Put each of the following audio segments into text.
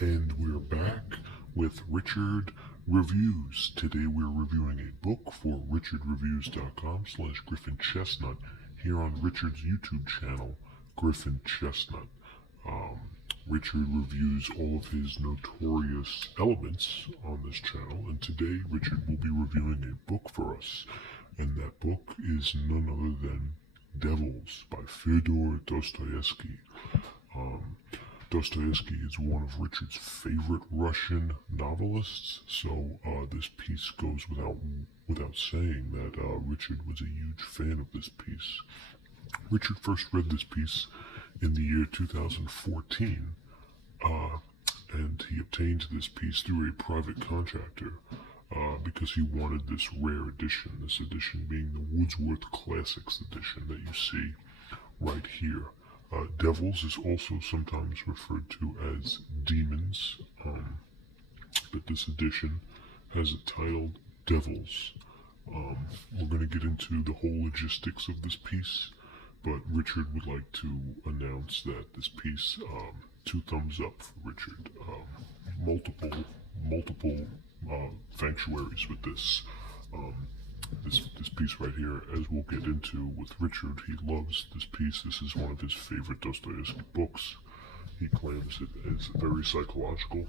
And we're back with Richard Reviews. Today we're reviewing a book for richardreviews.com/Griffin Chestnut here on Richard's YouTube channel, Griffin Chestnut. Richard reviews all of his notorious elements on this channel, and today Richard will be reviewing a book for us, and that book is none other than Devils by Fyodor Dostoevsky. Dostoevsky is one of Richard's favorite Russian novelists, so this piece goes without saying that Richard was a huge fan of this piece. Richard first read this piece in the year 2014, and he obtained this piece through a private contractor because he wanted this rare edition, this edition being the Wordsworth Classics edition that you see right here. Devils is also sometimes referred to as demons, but this edition has it titled Devils. We're going to get into the whole logistics of this piece, but Richard would like to announce that this piece, 2 thumbs up for Richard. Multiple sanctuaries with this. This piece right here, as we'll get into with Richard. He loves this piece. This is one of his favorite Dostoevsky books. He claims it is very psychological.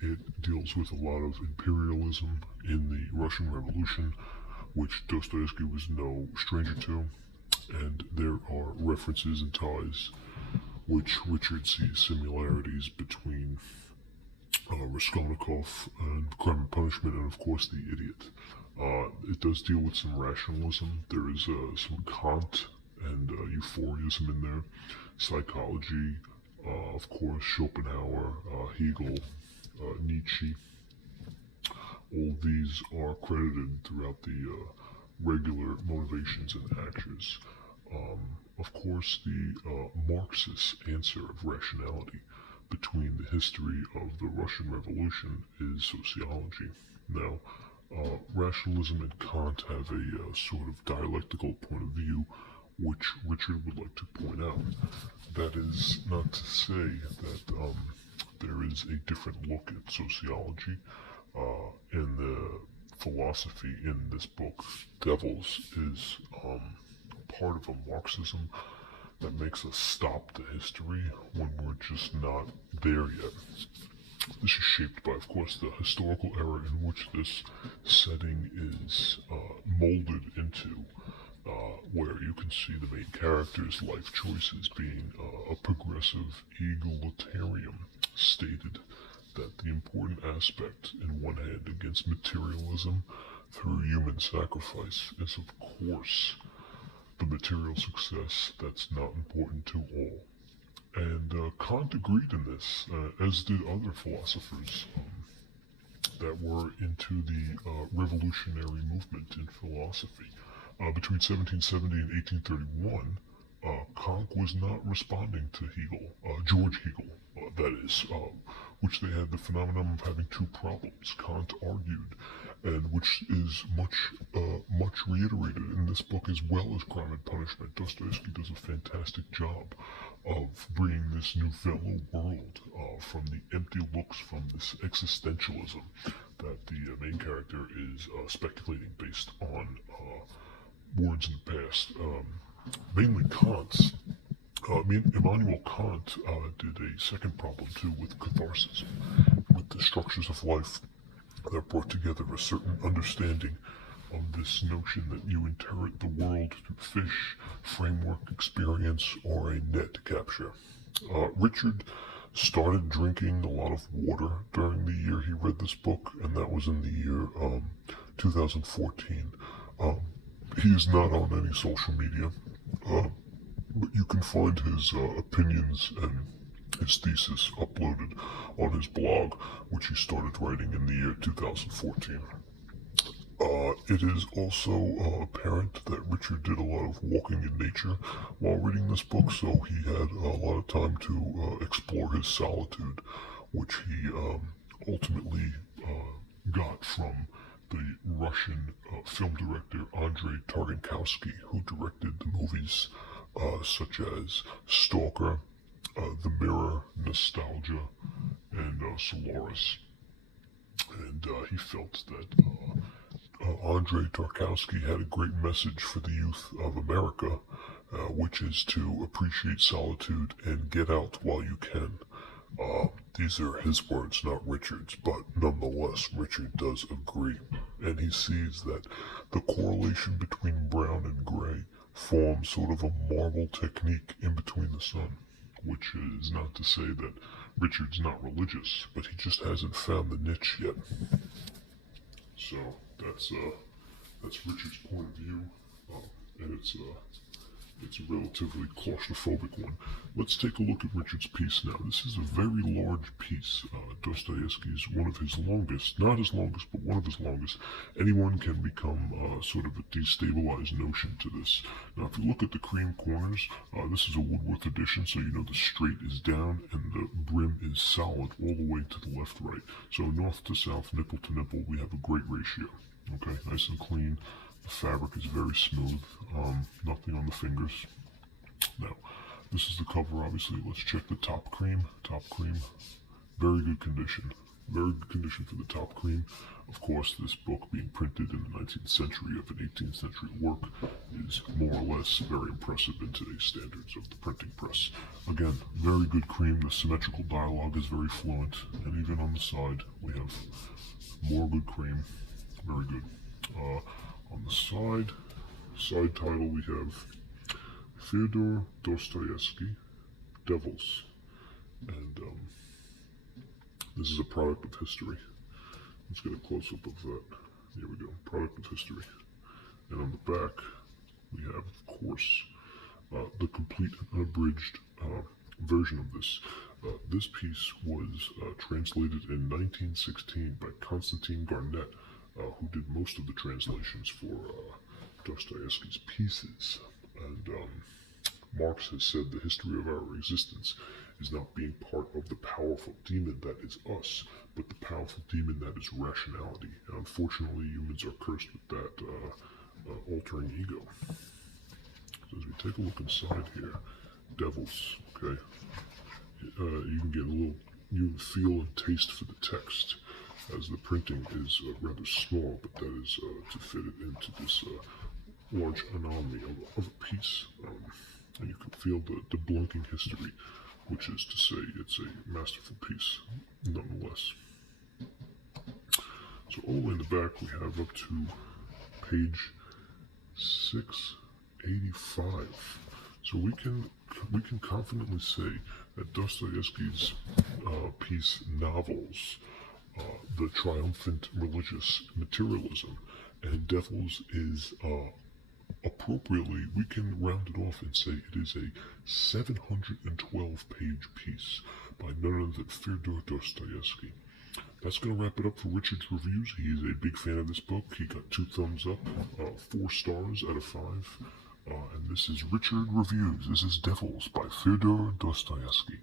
It deals with a lot of imperialism in the Russian Revolution, which Dostoevsky was no stranger to, and there are references and ties which Richard sees similarities between Raskolnikov and Crime and Punishment, and of course The Idiot. It does deal with some rationalism. There is some Kant and Euphorism in there, psychology, of course Schopenhauer, Hegel, Nietzsche. All these are credited throughout the regular motivations and actions. Of course, the Marxist answer of rationality between the history of the Russian Revolution is sociology. Now, rationalism and Kant have a sort of dialectical point of view, which Richard would like to point out. That is not to say that there is a different look at sociology, and the philosophy in this book, Devils, is part of a Marxism that makes us stop the history when we're just not there yet. This is shaped by, of course, the historical era in which this setting is molded into, where you can see the main character's life choices being a progressive egalitarian, stated that the important aspect, in one hand, against materialism through human sacrifice is, of course, the material success that's not important to all. And Kant agreed in this, as did other philosophers that were into the revolutionary movement in philosophy. Between 1770 and 1831, Kant was not responding to Hegel, George Hegel, that is, which they had the phenomenon of having 2 problems. Kant argued, and which is much reiterated in this book as well as Crime and Punishment. Dostoevsky does a fantastic job of bringing this novello world from the empty looks, from this existentialism that the main character is speculating based on words in the past. Mainly Kant's. Immanuel Kant did a second problem too with catharsis, with the structures of life that brought together a certain understanding of this notion that you inherit the world through fish, framework, experience, or a net capture. Richard started drinking a lot of water during the year he read this book, and that was in the year 2014. He is not on any social media, but you can find his opinions and his thesis uploaded on his blog, which he started writing in the year 2014. It is also apparent that Richard did a lot of walking in nature while reading this book, so he had a lot of time to explore his solitude, which he ultimately got from the Russian film director Andrei Tartakovsky, who directed the movies such as Stalker The Mirror, Nostalgia, and Solaris. And he felt that Andrei Tarkovsky had a great message for the youth of America, which is to appreciate solitude and get out while you can. These are his words, not Richard's, but nonetheless, Richard does agree. And he sees that the correlation between brown and gray forms sort of a marble technique in between the sun, which is not to say that Richard's not religious, but he just hasn't found the niche yet. So that's Richard's point of view, and it's a relatively claustrophobic one. Let's take a look at Richard's piece now. This is a very large piece. Dostoevsky's one of his longest, not his longest, but one of his longest. Anyone can become sort of a destabilized notion to this. Now, if you look at the cream corners, this is a Woodworth edition, so you know the straight is down and the brim is solid all the way to the left-right. So north to south, nipple to nipple, we have a great ratio. Okay, nice and clean. The fabric is very smooth, nothing on the fingers. Now, this is the cover, obviously. Let's check the top cream. Top cream, very good condition. Very good condition for the top cream. Of course, this book being printed in the 19th century of an 18th century work is more or less very impressive in today's standards of the printing press. Again, very good cream. The symmetrical dialogue is very fluent. And even on the side, we have more good cream. Very good. On the side title, we have Fyodor Dostoevsky, Devils. And this is a product of history. Let's get a close-up of that. Here we go, product of history. And on the back, we have, of course, the complete unabridged version of this. This piece was translated in 1916 by Constantine Garnett, who did most of the translations for Dostoevsky's pieces. And Marx has said the history of our existence is not being part of the powerful demon that is us, but the powerful demon that is rationality. And unfortunately, humans are cursed with that altering ego. So as we take a look inside here, Devils, okay, you can get a little, you feel and taste for the text, as the printing is rather small, but that is to fit it into this large anomaly of a piece. And you can feel the blunking history, which is to say it's a masterful piece, nonetheless. So all the way in the back, we have up to page 685. So we can confidently say that Dostoevsky's piece Novels, The Triumphant Religious Materialism, and Devils is appropriately, we can round it off and say it is a 712-page piece by none other than Fyodor Dostoevsky. That's going to wrap it up for Richard's reviews. He is a big fan of this book. He got 2 thumbs up, 4 stars out of 5. And this is Richard Reviews. This is Devils by Fyodor Dostoevsky.